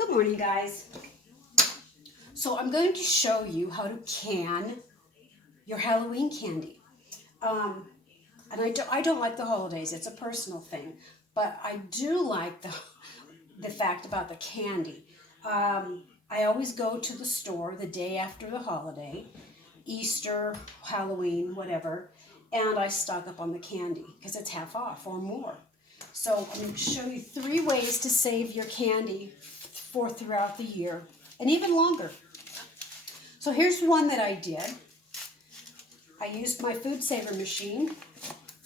Good morning, guys. So I'm going to show you how to can your Halloween candy. And I don't like the holidays. It's a personal thing. But I do like the fact about the candy. I always go to the store the day after the holiday, Easter, Halloween, whatever, and I stock up on the candy because it's half off or more. So I'm going to show you 3 ways to save your candy for throughout the year and even longer. So here's one that I did. I used my food saver machine,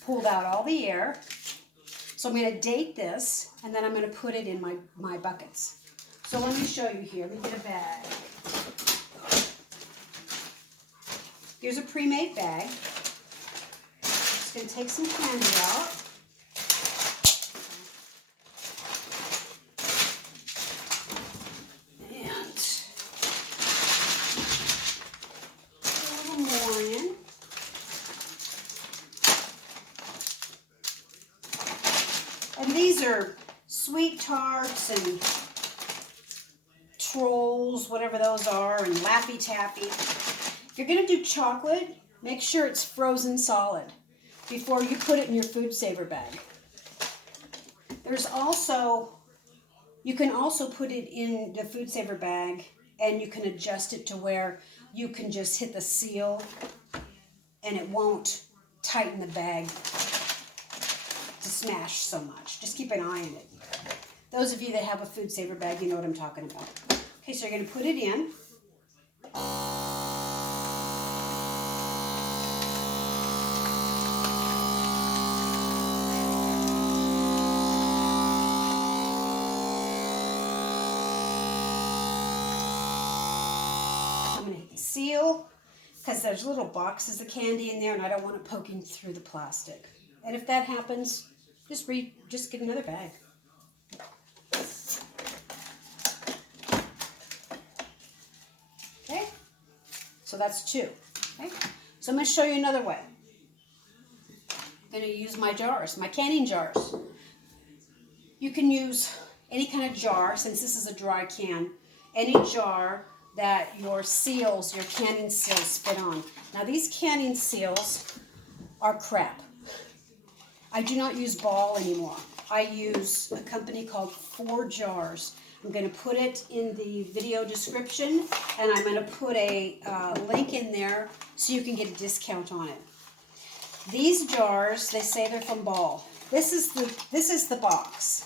pulled out all the air. So I'm going to date this and then I'm going to put it in my buckets. So let me show you here. Let me get a bag. Here's a pre-made bag. Just going to take some candy out. And these are Sweet Tarts and Trolls, whatever those are, and Laffy Taffy. If you're going to do chocolate, make sure it's frozen solid before you put it in your food saver bag. You can also put it in the food saver bag and you can adjust it to where you can just hit the seal and it won't tighten the bag to smash so much. Just keep an eye on it. Those of you that have a food saver bag, you know what I'm talking about. Okay, so you're going to put it in. I'm going to hit the seal because there's little boxes of candy in there and I don't want it poking through the plastic. And if that happens, just get another bag. Okay, so that's 2. Okay, so I'm going to show you another way. I'm going to use my jars, my canning jars. You can use any kind of jar, since this is a dry can, any jar that your canning seals fit on. Now these canning seals are crap. I do not use Ball anymore. I use a company called 4 Jars. I'm going to put it in the video description, and I'm going to put a link in there so you can get a discount on it. These jars, they say they're from Ball. This is the box.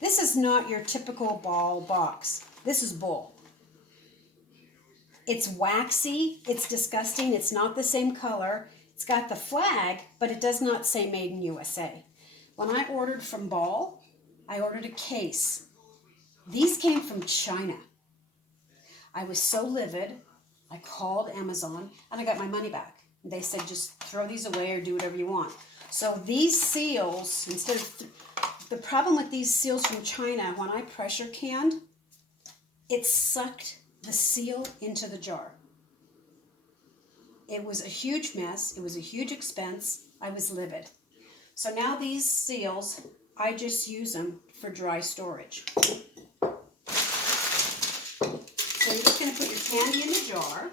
This is not your typical Ball box. This is Bull. It's waxy. It's disgusting. It's not the same color. It's got the flag, but it does not say Made in USA. When I ordered from Ball, I ordered a case. These came from China. I was so livid, I called Amazon and I got my money back. They said just throw these away or do whatever you want. So these seals, the problem with these seals from China, when I pressure canned, it sucked the seal into the jar. It was a huge mess. It was a huge expense. I was livid. So now these seals, I just use them for dry storage. So you're just going to put your candy in the jar.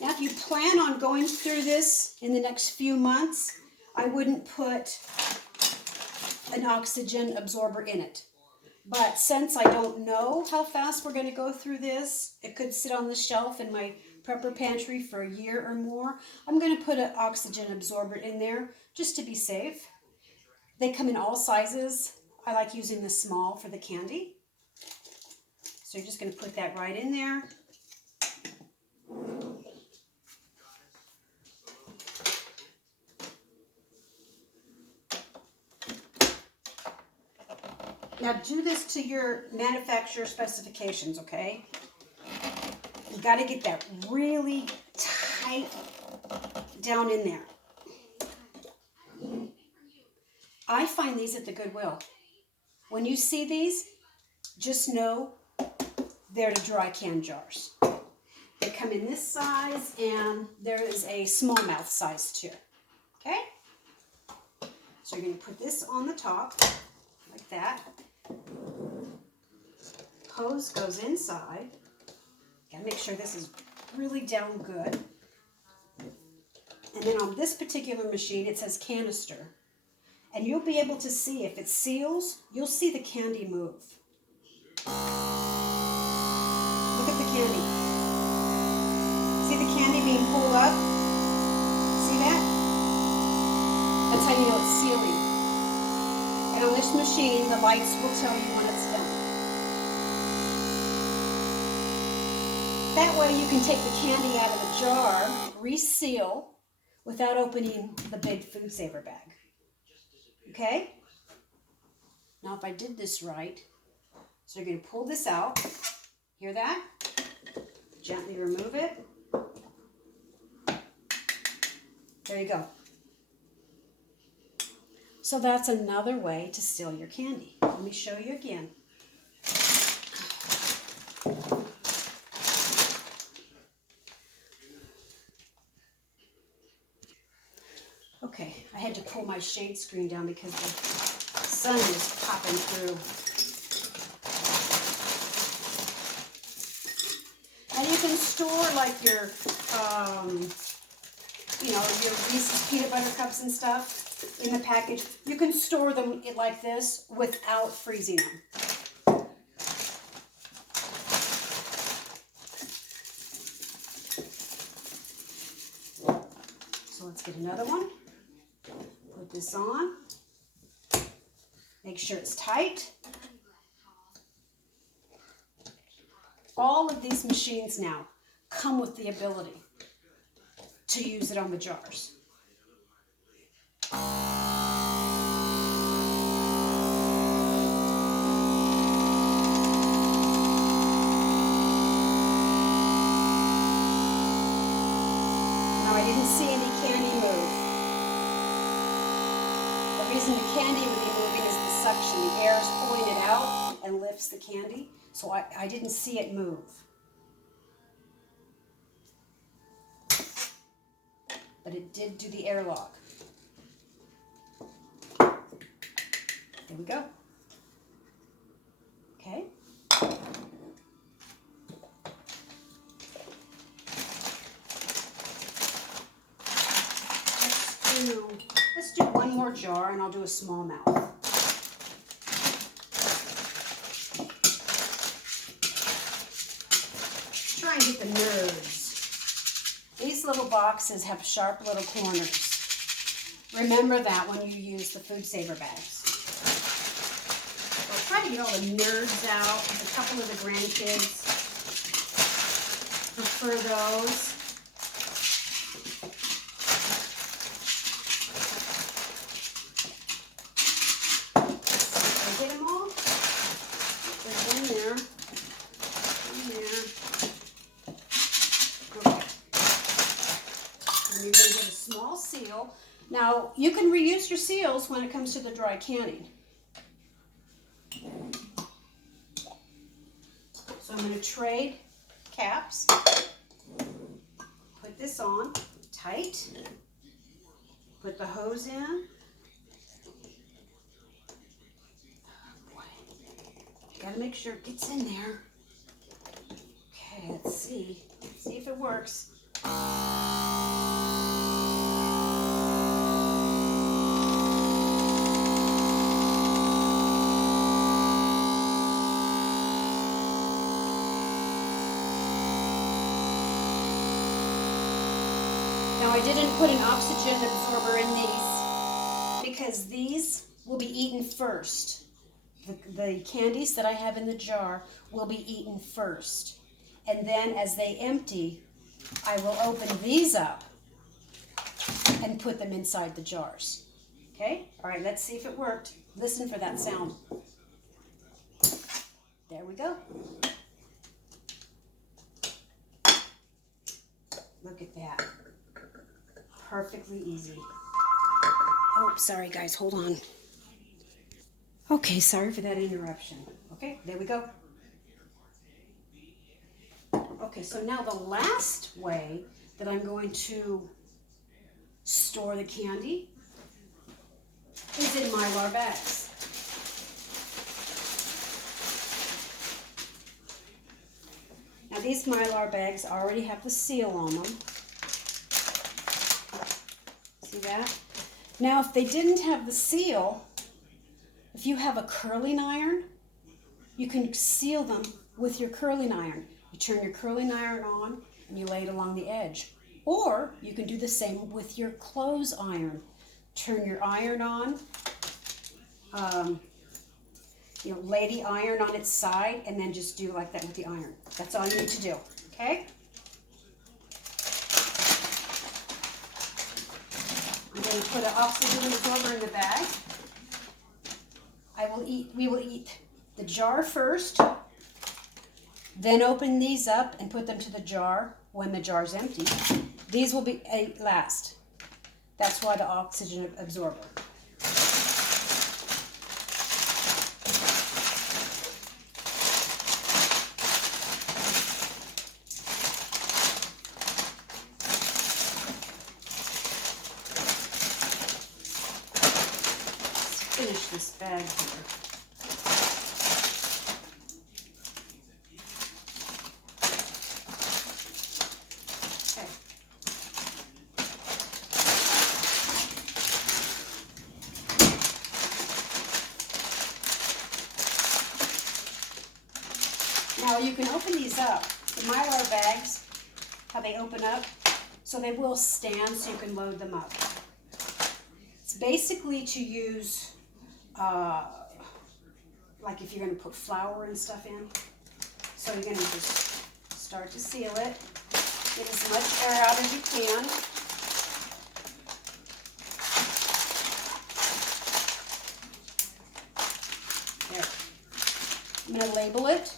Now if you plan on going through this in the next few months, I wouldn't put an oxygen absorber in it. But since I don't know how fast we're going to go through this, it could sit on the shelf in my prepper pantry for a year or more, I'm going to put an oxygen absorber in there just to be safe. They come in all sizes. I like using the small for the candy. So you're just going to put that right in there. Now do this to your manufacturer specifications, okay? You got to get that really tight down in there. I find these at the Goodwill. When you see these, just know they're the dry can jars. They come in this size, and there is a smallmouth size too. Okay? So you're going to put this on the top, like that. Hose goes inside. Gotta make sure this is really down good. And then on this particular machine, it says canister. And you'll be able to see if it seals, you'll see the candy move. Look at the candy. See the candy being pulled up? See that? That's how you know it's sealing. And on this machine, the lights will tell you when it's done. That way you can take the candy out of the jar, reseal, without opening the big Food Saver bag. Okay? Now if I did this right, so you're going to pull this out. Hear that? Gently remove it. There you go. So that's another way to seal your candy. Let me show you again. Okay, I had to pull my shade screen down because the sun is popping through. And you can store like your, your Reese's peanut butter cups and stuff in the package. You can store them like this without freezing them. So let's get another one. Put this on. Make sure it's tight. All of these machines now come with the ability to use it on the jars. Now I didn't see any candy move. The reason the candy would be moving is the suction. The air is pulling it out and lifts the candy. So I didn't see it move. But it did do the airlock. There we go. Okay. Let's do one more jar and I'll do a small mouth. Try and get the nerves. These little boxes have sharp little corners. Remember that when you use the Food Saver bags. So try to get all the nerves out. A couple of the grandkids prefer those. Get them all? They're in there. And you're going to get a small seal. Now, you can reuse your seals when it comes to the dry canning. So I'm going to trade caps. Put this on tight. Put the hose in. Got to make sure it gets in there. Okay, let's see. See if it works. Now I didn't put an oxygen absorber in these because these will be eaten first. The candies that I have in the jar will be eaten first. And then as they empty, I will open these up and put them inside the jars. Okay? All right, let's see if it worked. Listen for that sound. There we go. Look at that. Perfectly easy. Oh, sorry guys, hold on. Okay, sorry for that interruption. Okay, there we go. Okay, so now the last way that I'm going to store the candy is in Mylar bags. Now these Mylar bags already have the seal on them. See that? Now if they didn't have the seal, if you have a curling iron, you can seal them with your curling iron. You turn your curling iron on and you lay it along the edge. Or you can do the same with your clothes iron. Turn your iron on, lay the iron on its side and then just do like that with the iron. That's all you need to do, okay? I'm going to put an oxygen absorber in the bag. We will eat the jar first, then open these up and put them to the jar when the jar's empty. These will be last. That's why the oxygen absorber. Finish this bag here. Okay. Now you can open these up. The Mylar bags, how they open up, so they will stand so you can load them up. It's basically to use like if you're going to put flour and stuff in. So you're going to just start to seal it. Get as much air out as you can. There. I'm going to label it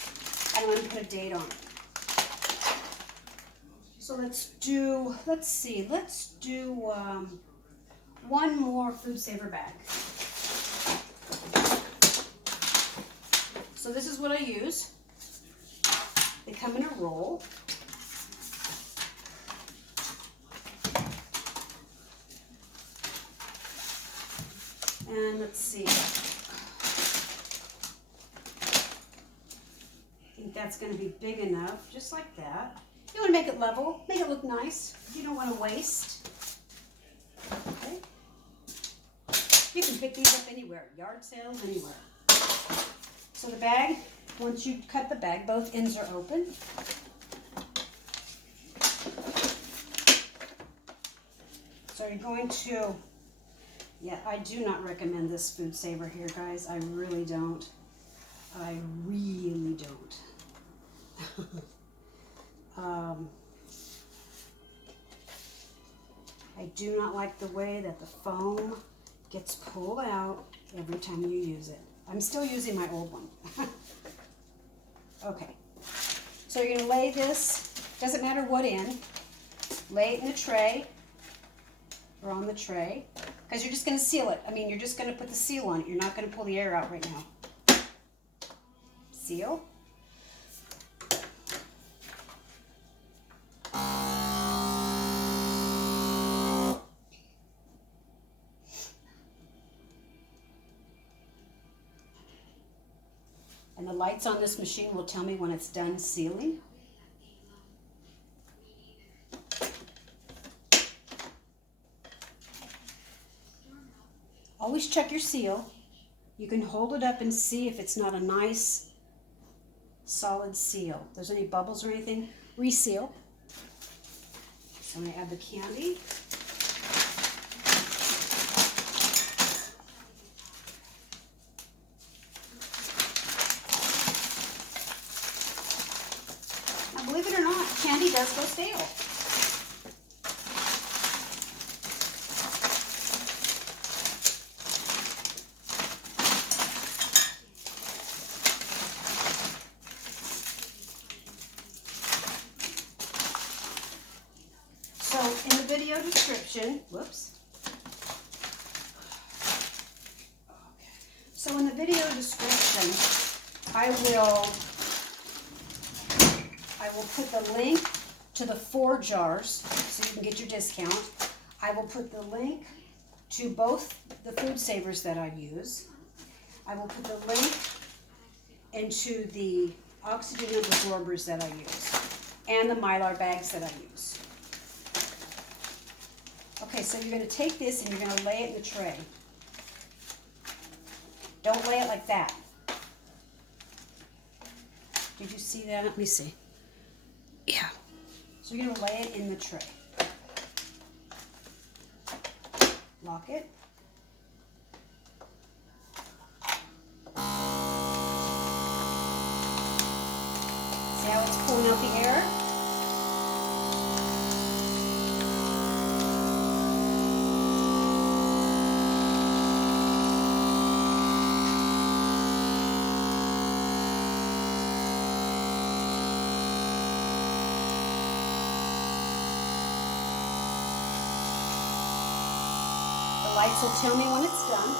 and I'm going to put a date on it. So let's do one more Food Saver bag. So this is what I use. They come in a roll. And let's see. I think that's going to be big enough, just like that. You want to make it level, make it look nice. You don't want to waste. Okay. You can pick these up anywhere, yard sales, anywhere. So the bag, once you cut the bag, both ends are open. So you're going to, I do not recommend this Food Saver here, guys. I really don't. I really don't. I do not like the way that the foam gets pulled out every time you use it. I'm still using my old one. Okay, so you're going to lay this, doesn't matter what end, lay it in the tray or on the tray, because you're just going to seal it. I mean, you're just going to put the seal on it. You're not going to pull the air out right now. Seal. And the lights on this machine will tell me when it's done sealing. Always check your seal. You can hold it up and see if it's not a nice solid seal. If there's any bubbles or anything, reseal. So I'm going to add the candy. Believe it or not, candy does go stale. So in the video description, So in the video description, I will put the link to the 4 jars so you can get your discount. I will put the link to both the Food Savers that I use. I will put the link into the oxygen absorbers that I use and the Mylar bags that I use. Okay, so you're going to take this and you're going to lay it in the tray. Don't lay it like that. Did you see that? Let me see. Yeah. So you're going to lay it in the tray. Lock it. See how it's pulling out the air? The lights will tell me when it's done.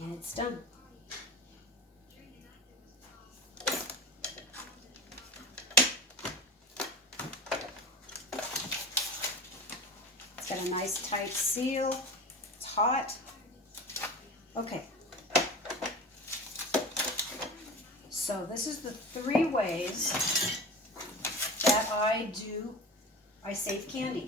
And it's done. It's got a nice tight seal. It's hot. Okay. So this is the 3 ways that I save candy.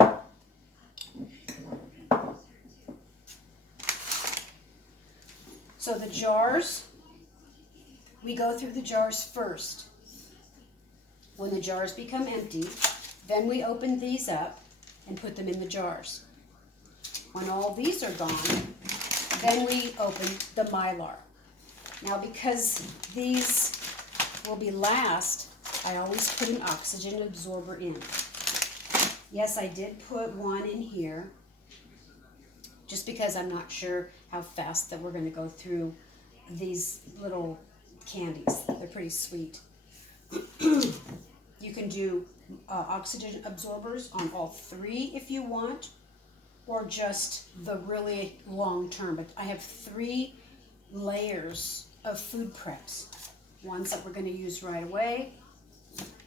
So the jars, we go through the jars first. When the jars become empty, then we open these up and put them in the jars. When all these are gone, then we open the Mylar. Now because these will be last, I always put an oxygen absorber in. Yes, I did put one in here, just because I'm not sure how fast that we're going to go through these little candies. They're pretty sweet. You can do oxygen absorbers on all 3 if you want, or just the really long term. But I have 3 layers of food preps. Ones that we're going to use right away.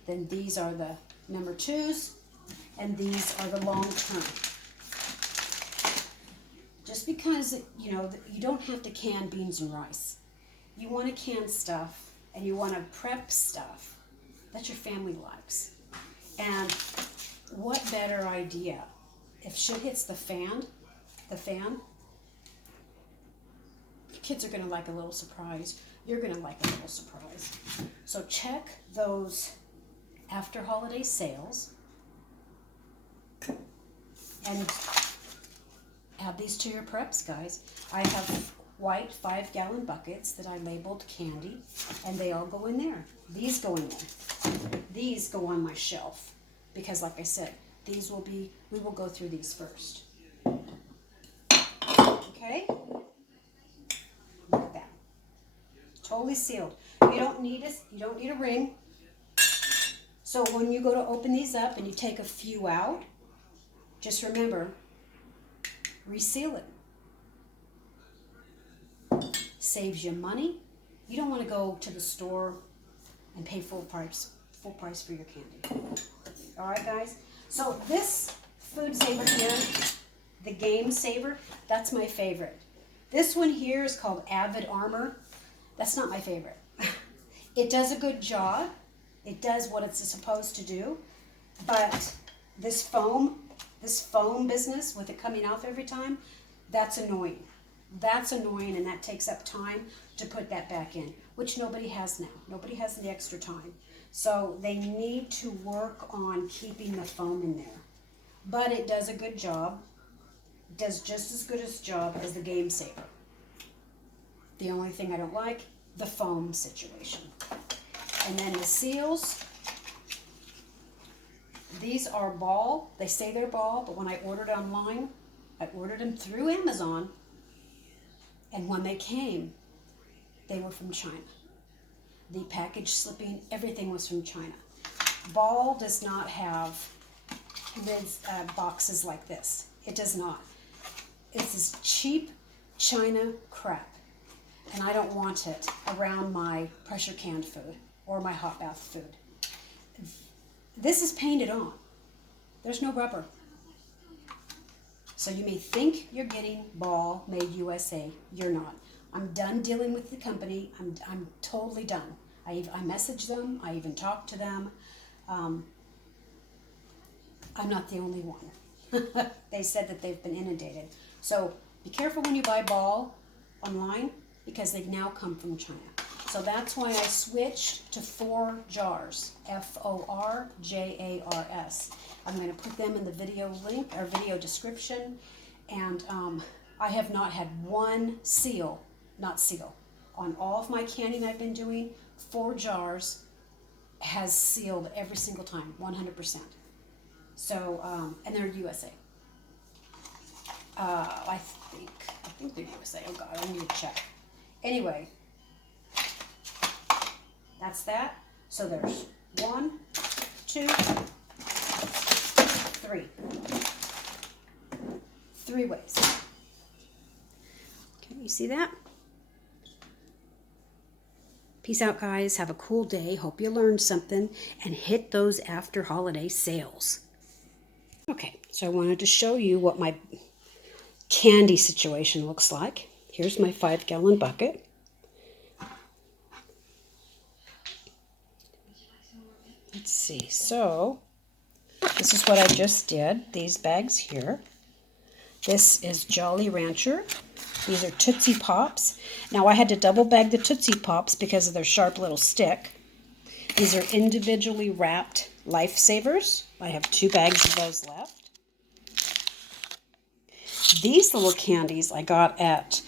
Then these are the number 2s, and these are the long term. Just because, you know, you don't have to can beans and rice. You want to can stuff, and you want to prep stuff that your family likes. And what better idea? If shit hits the fan, kids are going to like a little surprise. You're going to like a little surprise. So check those after holiday sales and add these to your preps, guys. I have white 5-gallon buckets that I labeled candy, and they all go in there. These go in there. These go on my shelf because, like I said, we will go through these first. Okay? Look at that. Totally sealed. You don't need a ring. So when you go to open these up and you take a few out, just remember, reseal it. Saves you money. You don't want to go to the store and pay full price for your candy. All right, guys. So this Food Saver here, the Game Saver, that's my favorite. This one here is called Avid Armor. That's not my favorite. It does a good job. It does what it's supposed to do. But this foam business with it coming off every time, that's annoying. That's annoying, and that takes up time to put that back in, which nobody has now. Nobody has the extra time. So they need to work on keeping the foam in there. But it does a good job. It does just as good a job as the Game Saver. The only thing I don't like, the foam situation. And then the seals, these are ball. They say they're ball, but when I ordered online, I ordered them through Amazon, and when they came, they were from China. The package slipping, everything was from China. Ball does not have lids, boxes like this. It does not. It's this cheap China crap, and I don't want it around my pressure canned food. or my hot bath food. This is painted on. There's no rubber. So you may think you're getting Ball Made USA. You're not. I'm done dealing with the company. I'm totally done. I messaged them. I even talked to them. I'm not the only one. They said that they've been inundated. So be careful when you buy Ball online because they've now come from China. So that's why I switched to 4 jars, FORJARS. I'm going to put them in the video link or video description. And I have not had one seal on all of my canning I've been doing. 4 jars has sealed every single time, 100%. So, and they're USA. I think they're USA. Oh God, I need to check. Anyway, that's that. So there's 1, 2, 3. 3 ways. Okay, you see that? Peace out, guys. Have a cool day. Hope you learned something and hit those after holiday sales. Okay, so I wanted to show you what my candy situation looks like. Here's my 5-gallon bucket. Let's see. So this is what I just did. These bags here. This is Jolly Rancher. These are Tootsie Pops. Now I had to double bag the Tootsie Pops because of their sharp little stick. These are individually wrapped Lifesavers. I have 2 bags of those left. These little candies I got at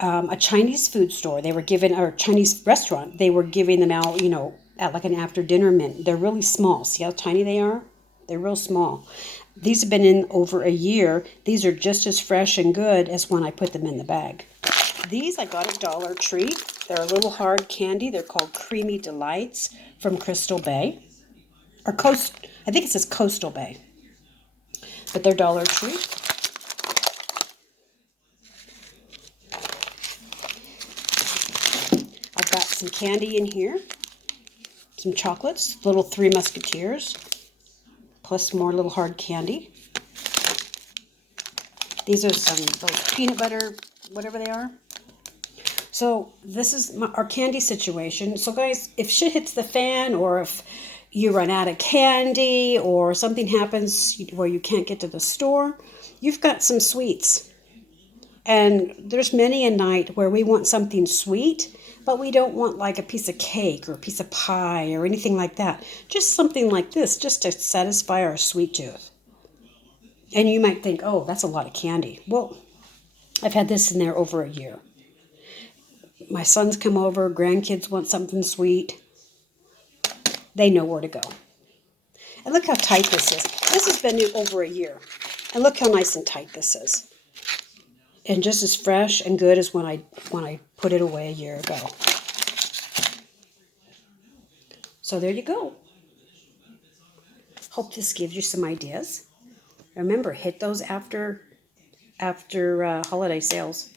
a Chinese food store. They were given, or Chinese restaurant. They were giving them out, you know, at like an after dinner mint. They're really small. See how tiny they are? They're real small. These have been in over a year. These are just as fresh and good as when I put them in the bag. These I got at Dollar Tree. They're a little hard candy. They're called Creamy Delights from Crystal Bay. Or I think it says Coastal Bay. But they're Dollar Tree. I've got some candy in here. Some chocolates, little 3 Musketeers. Plus more little hard candy. These are those peanut butter, whatever they are. So this is our candy situation. So guys, if shit hits the fan, or if you run out of candy, or something happens where you can't get to the store, you've got some sweets. And there's many a night where we want something sweet, but we don't want like a piece of cake or a piece of pie or anything like that. Just something like this, just to satisfy our sweet tooth. And you might think, oh, that's a lot of candy. Well, I've had this in there over a year. My sons come over, grandkids want something sweet. They know where to go. And look how tight this is. This has been over a year. And look how nice and tight this is. And just as fresh and good as when I put it away a year ago. So there you go. Hope this gives you some ideas. Remember, hit those after holiday sales.